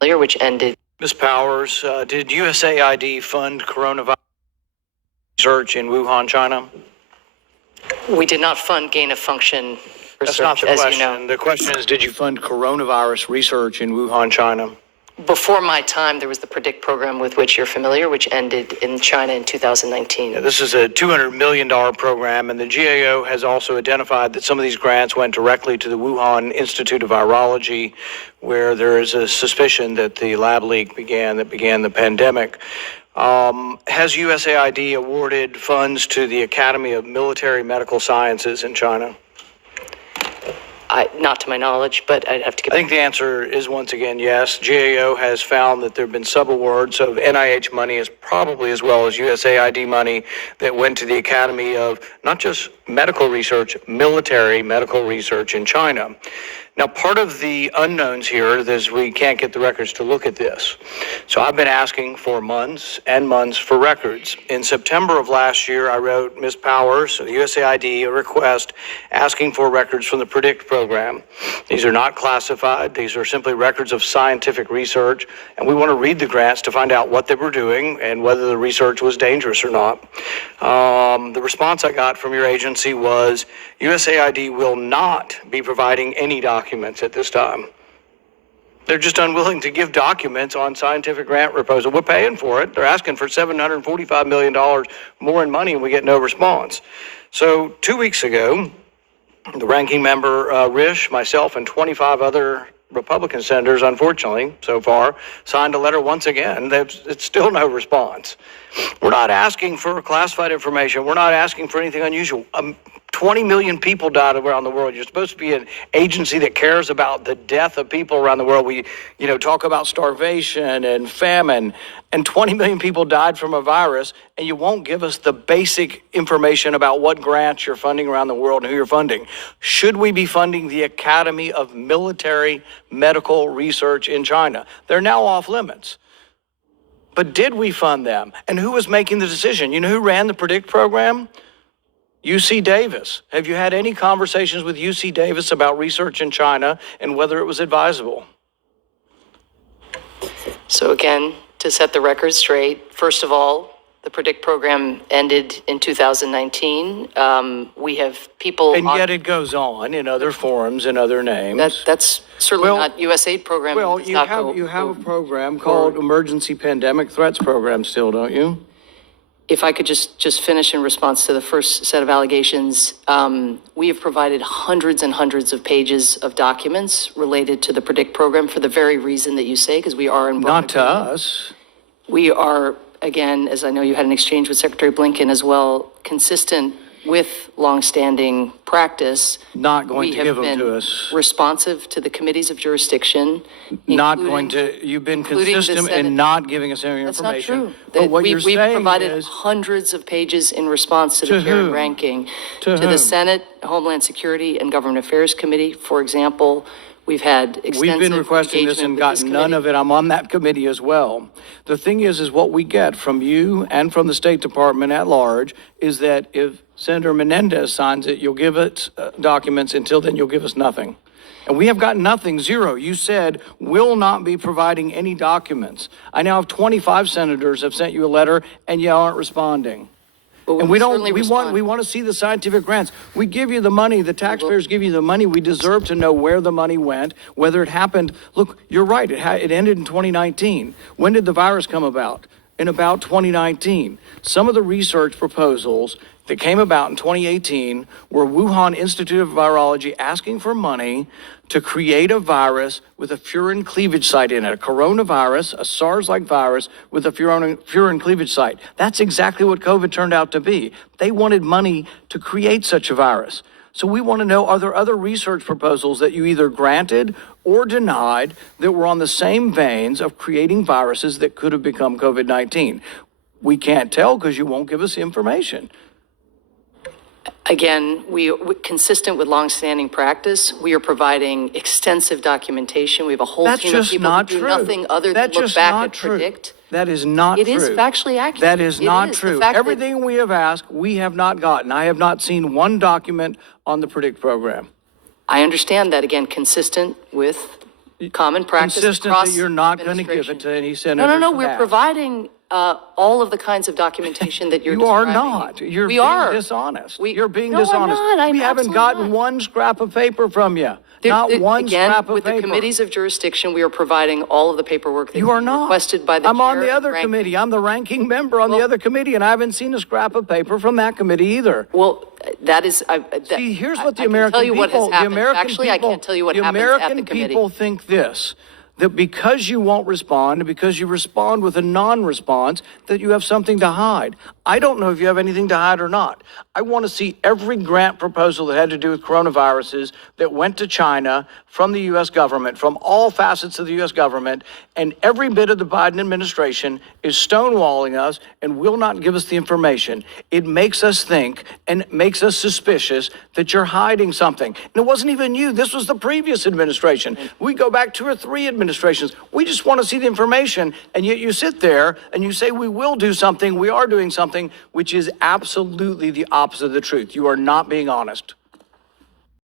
which ended. Ms. Powers, did USAID fund coronavirus research in Wuhan, China? We did not fund gain of function research, That's not the as question. you know. The question is, did you fund coronavirus research in Wuhan, China? Before my time, there was the PREDICT program with which you're familiar, which ended in China in 2019. Yeah, this is a $200 million program, and the GAO has also identified that some of these grants went directly to the Wuhan Institute of Virology, where there is a suspicion that the lab leak began the pandemic. Has USAID awarded funds to the Academy of Military Medical Sciences in China? Not to my knowledge, but I'd have to get. I think the answer is once again yes. GAO has found that there have been subawards of NIH money, as probably as well as USAID money, that went to the Academy of not just medical research, military medical research in China. Now, part of the unknowns here is we can't get the records to look at this. So I've been asking for months and months for records. In September of last year, I wrote Ms. Powers, of USAID, a request asking for records from the PREDICT program. These are not classified. These are simply records of scientific research, and we want to read the grants to find out what they were doing and whether the research was dangerous or not. The response I got from your agency was USAID will not be providing any documents at this time. They're just unwilling to give documents on scientific grant proposal. We're paying for it. They're asking for $745 million more in money, and we get no response. So 2 weeks ago, the ranking member, Risch, myself, and 25 other Republican senators, unfortunately, so far, signed a letter once again. It's still no response. We're not asking for classified information. We're not asking for anything unusual. 20 million people died around the world. You're supposed to be an agency that cares about the death of people around the world. We, talk about starvation and famine, and 20 million people died from a virus, and you won't give us the basic information about what grants you're funding around the world and who you're funding. Should we be funding the Academy of Military Medical Research in China? They're now off limits. But did we fund them? And who was making the decision? You know who ran the PREDICT program? UC Davis. Have you had any conversations with UC Davis about research in China and whether it was advisable? So again, to set the record straight, first of all, the PREDICT program ended in 2019. We have people. And yet it goes on in other forums and other names. That's certainly not USAID program. Well, you have a program called Emergency Pandemic Threats Program still, don't you? If I could just finish in response to the first set of allegations, we have provided hundreds and hundreds of pages of documents related to the PREDICT program for the very reason that you say, because we are in. Not to us. We are, again, as I know you had an exchange with Secretary Blinken as well, consistent with longstanding practice. Not going to give them to us. Responsive to the committees of jurisdiction. Not going to, you've been consistent in not giving us any information. That's not true. But what you're saying We've provided is, hundreds of pages in response to the chair ranking. To the whom? Senate, Homeland Security, and Government Affairs Committee, for example. We've had extensive. We've been requesting this and gotten none of it. I'm on that committee as well. The thing is what we get from you and from the State Department at large is that if Senator Menendez signs it, you'll give it documents. Until then, you'll give us nothing. And we have gotten nothing, zero. You said will not be providing any documents. I now have 25 senators have sent you a letter, and you aren't responding. And we want to see the scientific grants. We give you the money, the taxpayers give you the money. We deserve to know where the money went, whether it happened. Look, you're right, it ended in 2019. When did the virus come about? In about 2019. Some of the research proposals that came about in 2018 were Wuhan Institute of Virology asking for money to create a virus with a furin cleavage site in it, a coronavirus, a SARS-like virus with a furin cleavage site. That's exactly what COVID turned out to be. They wanted money to create such a virus. So we want to know, are there other research proposals that you either granted or denied that were on the same veins of creating viruses that could have become COVID-19? We can't tell because you won't give us information. Again, consistent with longstanding practice, we are providing extensive documentation. We have a whole team of people who do nothing other than look back and predict. That is not true. It is factually accurate. That is not true. Everything we have asked, we have not gotten. I have not seen one document on the PREDICT program. I understand that, again, consistent with common practice Consistent across that you're not going to give it administration. to any senators. No, to we're have. providing all of the kinds of documentation that you're You are describing. not. You're We being are. dishonest. We- You're being No, I'm dishonest. not. I'm We haven't absolutely gotten not. one scrap of paper from you. There- Not there- one again, scrap of with paper. the committees of jurisdiction, we are providing all of the paperwork that You are not. requested by the I'm on chair the and other ranking. committee. I'm the ranking member on the other committee, and I haven't seen a scrap of paper from that committee either. Well, that is, See, here's what the I American can tell you people, what has the happened. American Actually, people, I can't tell you what the happens at the American committee. people think this, that because you won't respond, and because you respond with a non-response, that you have something to hide. I don't know if you have anything to hide or not. I want to see every grant proposal that had to do with coronaviruses that went to China from the U.S. government, from all facets of the U.S. government, and every bit of the Biden administration is stonewalling us and will not give us the information. It makes us think and makes us suspicious that you're hiding something. And it wasn't even you. This was the previous administration. We go back 2 or 3 administrations. We just want to see the information, and yet you sit there and you say, we will do something, we are doing something, which is absolutely the opposite of the truth. You are not being honest.